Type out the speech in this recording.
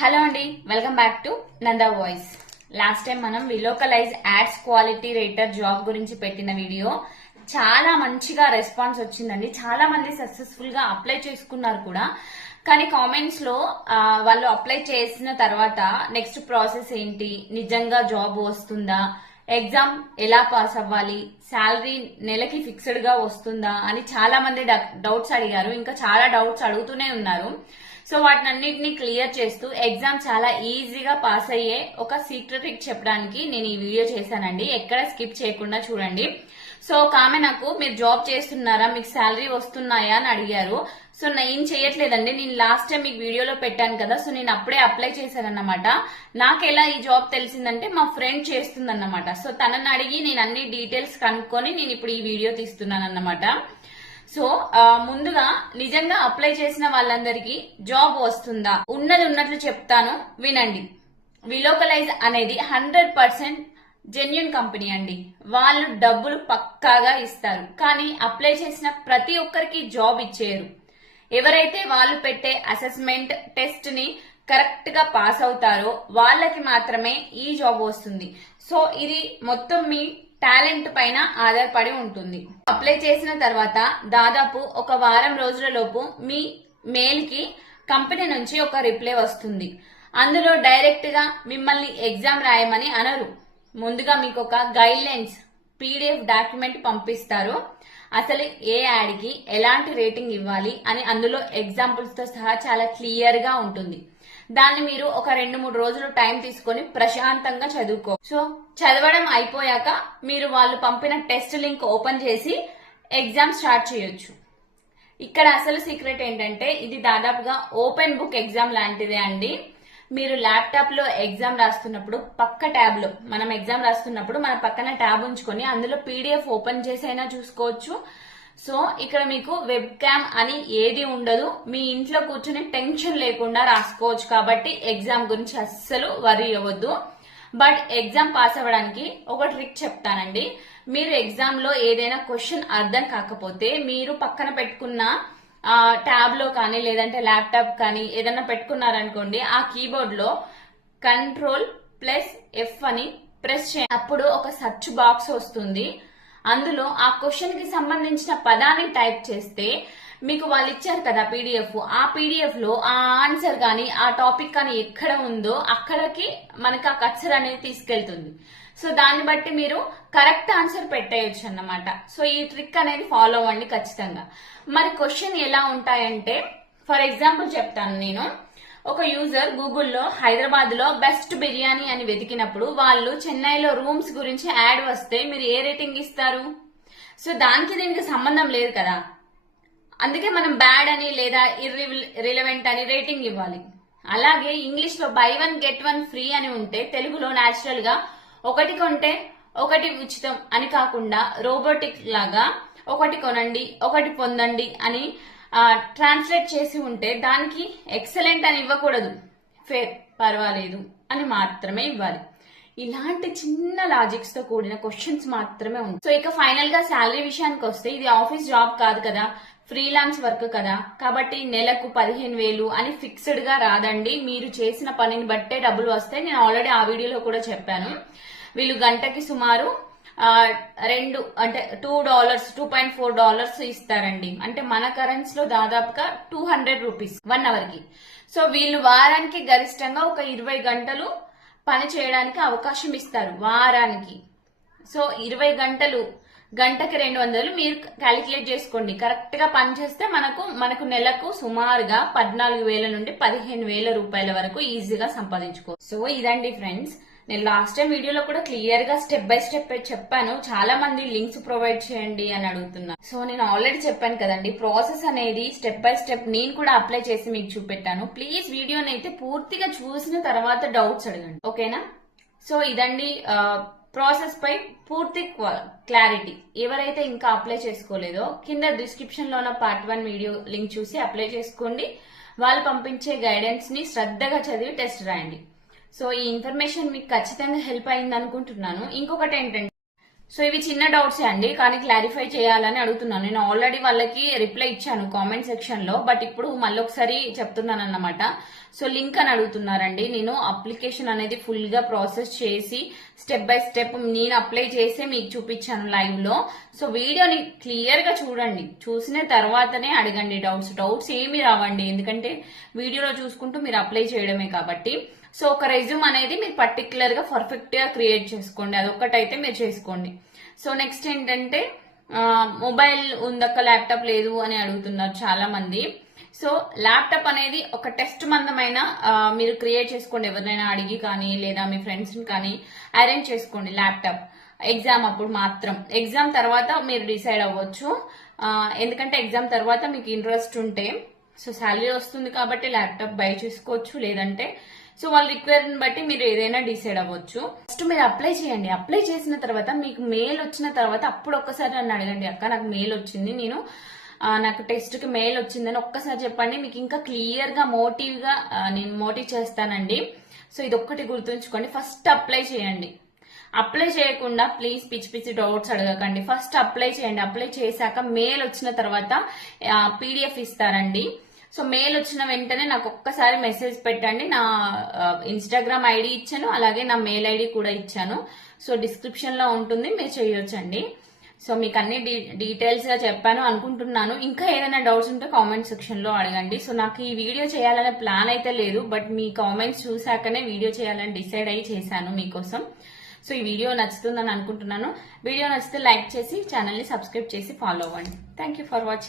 Hello అండి, welcome back to Nanda voice. Last time మనం విలోకలైజ్ ads quality rater job గురించి పెట్టిన వీడియో చాలా మంచిగా రెస్పాన్స్ వచ్చిందండి. చాలా మంది సక్సెస్ఫుల్ గా అప్లై చేసుకున్నారు కూడా. కానీ కామెంట్స్ లో వాళ్ళు అప్లై చేసిన తర్వాత నెక్స్ట్ ప్రాసెస్ ఏంటి, నిజంగా జాబ్ వస్తుందా, ఎగ్జామ్ ఎలా పాస్ అవ్వాలి, శాలరీ నెలకి ఫిక్స్డ్ గా వస్తుందా అని చాలా మంది డౌట్స్ అడిగారు. ఇంకా చాలా డౌట్స్ అడుగుతూనే ఉన్నారు. సో వాటినన్నిటిని క్లియర్ చేస్తూ ఎగ్జామ్ చాలా ఈజీగా పాస్ అయ్యే ఒక సీక్రెట్ ట్రిక్ చెప్పడానికి నేను ఈ వీడియో చేశానండి. ఎక్కడ స్కిప్ చేయకుండా చూడండి. సో ఒక ఆమె నాకు, మీరు జాబ్ చేస్తున్నారా, మీకు శాలరీ వస్తున్నాయా అని అడిగారు. సో నేను చేయట్లేదండి, నేను లాస్ట్ టైం మీకు వీడియోలో పెట్టాను కదా, సో నేను అప్పుడే అప్లై చేశానన్నమాట. నాకు ఎలా ఈ జాబ్ తెలిసిందంటే మా ఫ్రెండ్ చేస్తుందన్నమాట. సో తనని అడిగి నేను అన్ని డీటెయిల్స్ కనుక్కొని నేను ఇప్పుడు ఈ వీడియో తీస్తున్నాను అన్నమాట. సో ముందుగా నిజంగా అప్లై చేసిన వాళ్ళందరికీ జాబ్ వస్తుందా, ఉన్నది ఉన్నట్లు చెప్తాను వినండి. విలోకలైజ్ అనేది 100% జెన్యున్ కంపెనీ అండి. వాళ్ళు డబ్బులు పక్కాగా ఇస్తారు, కానీ అప్లై చేసిన ప్రతి ఒక్కరికి జాబ్ ఇచ్చేయరు. ఎవరైతే వాళ్ళు పెట్టే అసెస్మెంట్ టెస్ట్ ని కరెక్ట్ గా పాస్ అవుతారో వాళ్ళకి మాత్రమే ఈ జాబ్ వస్తుంది. సో ఇది మొత్తం మీ టాలెంట్ పైన ఆధారపడి ఉంటుంది. అప్లై చేసిన తర్వాత దాదాపు ఒక వారం రోజుల లోపు మీ మెయిల్ కి కంపెనీ నుంచి ఒక రిప్లై వస్తుంది. అందులో డైరెక్ట్ గా మిమ్మల్ని ఎగ్జామ్ రాయమని అనరు. ముందుగా మీకు ఒక గైడ్ లైన్స్ PDF డాక్యుమెంట్ పంపిస్తారు. అసలు ఏ యాడ్ కి ఎలాంటి రేటింగ్ ఇవ్వాలి అని అందులో ఎగ్జాంపుల్స్ తో సహా చాలా క్లియర్ గా ఉంటుంది. దాన్ని మీరు ఒక 2-3 రోజులు టైం తీసుకొని ప్రశాంతంగా చదువుకో. సో చదవడం అయిపోయాక మీరు వాళ్ళు పంపిన టెస్ట్ లింక్ ఓపెన్ చేసి ఎగ్జామ్ స్టార్ట్ చేయొచ్చు. ఇక్కడ అసలు సీక్రెట్ ఏంటంటే ఇది దాదాపుగా ఓపెన్ బుక్ ఎగ్జామ్ లాంటిదే అండి. మీరు ల్యాప్టాప్ లో ఎగ్జామ్ రాస్తున్నప్పుడు పక్క ట్యాబ్ లో, మనం ఎగ్జామ్ రాస్తున్నప్పుడు మన పక్కన ట్యాబ్ ఉంచుకొని అందులో PDF ఓపెన్ చేసి అయినా చూసుకోవచ్చు. సో ఇక్కడ మీకు వెబ్ క్యామ్ అని ఏది ఉండదు. మీ ఇంట్లో కూర్చుని టెన్షన్ లేకుండా రాసుకోవచ్చు. కాబట్టి ఎగ్జామ్ గురించి అస్సలు వరీ అవ్వద్దు. బట్ ఎగ్జామ్ పాస్ అవ్వడానికి ఒక ట్రిక్ చెప్తానండి. మీరు ఎగ్జామ్ లో ఏదైనా క్వశ్చన్ అర్థం కాకపోతే మీరు పక్కన పెట్టుకున్న ట్యాబ్ లో కానీ లేదంటే ల్యాప్టాప్ కానీ ఏదైనా పెట్టుకున్నారనుకోండి, ఆ కీబోర్డ్ లో Ctrl+F అని ప్రెస్ చేయండి. అప్పుడు ఒక సెర్చ్ బాక్స్ వస్తుంది. అందులో ఆ క్వశ్చన్ కి సంబంధించిన పదాన్ని టైప్ చేస్తే మీకు వాళ్ళు ఇచ్చారు కదా PDF, ఆ PDF లో ఆ ఆన్సర్ కానీ ఆ టాపిక్ కానీ ఎక్కడ ఉందో అక్కడికి మనకి ఆ కర్సర్ అనేది తీసుకెళ్తుంది. సో దాన్ని బట్టి మీరు కరెక్ట్ ఆన్సర్ పెట్టేయచ్చు అన్నమాట. సో ఈ ట్రిక్ అనేది ఫాలో అవ్వండి ఖచ్చితంగా. మరి క్వశ్చన్ ఎలా ఉంటాయంటే, ఫర్ ఎగ్జాంపుల్ చెప్తాను నేను. ఒక యూజర్ గూగుల్లో హైదరాబాద్ లో బెస్ట్ బిర్యానీ అని వెతికినప్పుడు వాళ్ళు చెన్నైలో రూమ్స్ గురించి యాడ్ వస్తే మీరు ఏ రేటింగ్ ఇస్తారు? సో దానికి దీనికి సంబంధం లేదు కదా, అందుకే మనం బ్యాడ్ అని లేదా ఇర్రిలవెంట్ అని రేటింగ్ ఇవ్వాలి. అలాగే ఇంగ్లీష్ లో బై 1 get 1 ఫ్రీ అని ఉంటే తెలుగులో నేచురల్ గా ఒకటి కొంటే ఒకటి ఉచితం అని కాకుండా రోబోటిక్ లాగా ఒకటి కొనండి ఒకటి పొందండి అని ట్రాన్స్లేట్ చేసి ఉంటే దానికి ఎక్సలెంట్ అని ఇవ్వకూడదు, ఫేర్ పర్వాలేదు అని మాత్రమే ఇవ్వాలి. ఇలాంటి చిన్న లాజిక్స్ తో కూడిన క్వశ్చన్స్ మాత్రమే ఉంటాయి. సో ఇక ఫైనల్ గా శాలరీ విషయానికి వస్తే, ఇది ఆఫీస్ జాబ్ కాదు కదా, ఫ్రీలాన్స్ వర్క్ కదా, కాబట్టి నెలకు 15,000 అని ఫిక్స్డ్ గా రాదండి. మీరు చేసిన పనిని బట్టే డబ్బులు వస్తాయి. నేను ఆల్రెడీ ఆ వీడియోలో కూడా చెప్పాను. వీళ్ళు గంటకి సుమారు $2.4 ఇస్తారండి. అంటే మన కరెన్సీ లో దాదాపుగా 200 రూపీస్ 1 అవర్ కి. సో వీళ్ళు వారానికి గరిష్టంగా ఒక 20 గంటలు పని చేయడానికి అవకాశం ఇస్తారు వారానికి. సో 20 గంటలు, గంటకి 200 మీరు క్యాలిక్యులేట్ చేసుకోండి. కరెక్ట్ గా పని చేస్తే మనకు నెలకు సుమారుగా 14,000 నుండి 15,000 రూపాయల వరకు ఈజీగా సంపాదించుకోవచ్చు. సో ఇదండి ఫ్రెండ్స్, నేను లాస్ట్ టైం వీడియోలో కూడా క్లియర్ గా స్టెప్ బై స్టెప్ చెప్పాను. చాలా మంది లింక్స్ ప్రొవైడ్ చేయండి అని అడుగుతున్నారు. సో నేను ఆల్రెడీ చెప్పాను కదండి, ప్రాసెస్ అనేది స్టెప్ బై స్టెప్ నేను కూడా అప్లై చేసి మీకు చూపెట్టాను. ప్లీజ్ వీడియోని అయితే పూర్తిగా చూసిన తర్వాత డౌట్స్ అడగండి, ఓకేనా? సో ఇదండి ప్రాసెస్ పై పూర్తి క్లారిటీ. ఎవరైతే ఇంకా అప్లై చేసుకోలేదో కింద డిస్క్రిప్షన్ లో ఉన్న పార్ట్ 1 వీడియో లింక్ చూసి అప్లై చేసుకోండి. వాళ్ళు పంపించే గైడెన్స్ ని శ్రద్ధగా చదివి టెస్ట్ రాయండి. సో ఈ ఇన్ఫర్మేషన్ మీకు ఖచ్చితంగా హెల్ప్ అయింది అనుకుంటున్నాను. ఇంకొకటి ఏంటంటే, సో ఇవి చిన్న డౌట్స్ అండి, కానీ క్లారిఫై చేయాలని అడుగుతున్నాను. నేను ఆల్రెడీ వాళ్ళకి రిప్లై ఇచ్చాను కామెంట్ సెక్షన్ లో, బట్ ఇప్పుడు మళ్ళీ ఒకసారి చెప్తున్నాను అన్నమాట. సో లింక్ అని అడుగుతున్నారండి. నేను అప్లికేషన్ అనేది ఫుల్ గా ప్రాసెస్ చేసి స్టెప్ బై స్టెప్ నేను అప్లై చేసి మీకు చూపించాను లైవ్ లో. సో వీడియోని క్లియర్ గా చూడండి, చూసిన తర్వాతనే అడగండి డౌట్స్ ఏమి రావండి, ఎందుకంటే వీడియోలో చూసుకుంటూ మీరు అప్లై చేయడమే కాబట్టి. సో ఒక రెజ్యూమ్ అనేది మీరు పర్టికులర్ గా పర్ఫెక్ట్ గా క్రియేట్ చేసుకోండి, అదొక్కటైతే మీరు చేసుకోండి. సో నెక్స్ట్ ఏంటంటే మొబైల్ ఉందక్క ల్యాప్టాప్ లేదు అని అడుగుతున్నారు చాలా మంది. సో ల్యాప్టాప్ అనేది ఒక టెస్ట్ మందమైన మీరు క్రియేట్ చేసుకోండి, ఎవరినైనా అడిగి కానీ లేదా మీ ఫ్రెండ్స్ కానీ అరేంజ్ చేసుకోండి ల్యాప్టాప్. ఎగ్జామ్ అప్పుడు మాత్రం, ఎగ్జామ్ తర్వాత మీరు డిసైడ్ అవ్వచ్చు. ఎందుకంటే ఎగ్జామ్ తర్వాత మీకు ఇంట్రెస్ట్ ఉంటే సో శాలరీ వస్తుంది కాబట్టి ల్యాప్టాప్ బై చేసుకోవచ్చు, లేదంటే సో వాళ్ళ రిక్వైర్మెంట్ బట్టి మీరు ఏదైనా డిసైడ్ అవ్వచ్చు. ఫస్ట్ మీరు అప్లై చేయండి, అప్లై చేసిన తర్వాత మీకు మెయిల్ వచ్చిన తర్వాత అప్పుడు ఒక్కసారి నన్ను అడగండి, అక్క నాకు మెయిల్ వచ్చింది, నాకు టెస్ట్ కి మెయిల్ వచ్చిందని ఒక్కసారి చెప్పండి. మీకు ఇంకా క్లియర్ గా మోటివ్ గా నేను మోటివ్ చేస్తానండి. సో ఇది ఒక్కటి గుర్తుంచుకోండి, ఫస్ట్ అప్లై చేయండి. అప్లై చేయకుండా ప్లీజ్ పిచ్చి పిచ్చి డౌట్స్ అడగకండి, ఫస్ట్ అప్లై చేయండి. అప్లై చేశాక మెయిల్ వచ్చిన తర్వాత పీడిఎఫ్ ఇస్తారండి. సో మెయిల్ వచ్చిన వెంటనే నాకు ఒక్కసారి మెసేజ్ పెట్టండి. నా ఇన్స్టాగ్రామ్ ఐడి ఇచ్చాను, అలాగే నా మెయిల్ ఐడి కూడా ఇచ్చాను. సో డిస్క్రిప్షన్ లో ఉంటుంది, మీరు చేయొచ్చండి. సో మీకు అన్ని డీటెయిల్స్ గా చెప్పాను అనుకుంటున్నాను. ఇంకా ఏదైనా డౌట్స్ ఉంటే కామెంట్ సెక్షన్ లో అడగండి. సో నాకు ఈ వీడియో చేయాలనే ప్లాన్ అయితే లేదు, బట్ మీ కామెంట్స్ చూసాకనే వీడియో చేయాలని డిసైడ్ అయ్యి చేశాను మీకోసం. సో ఈ వీడియో నచ్చుతుందని అనుకుంటున్నాను. వీడియో నచ్చితే లైక్ చేసి ఛానల్ ని సబ్స్క్రైబ్ చేసి ఫాలో అవ్వండి. Thank you for watching.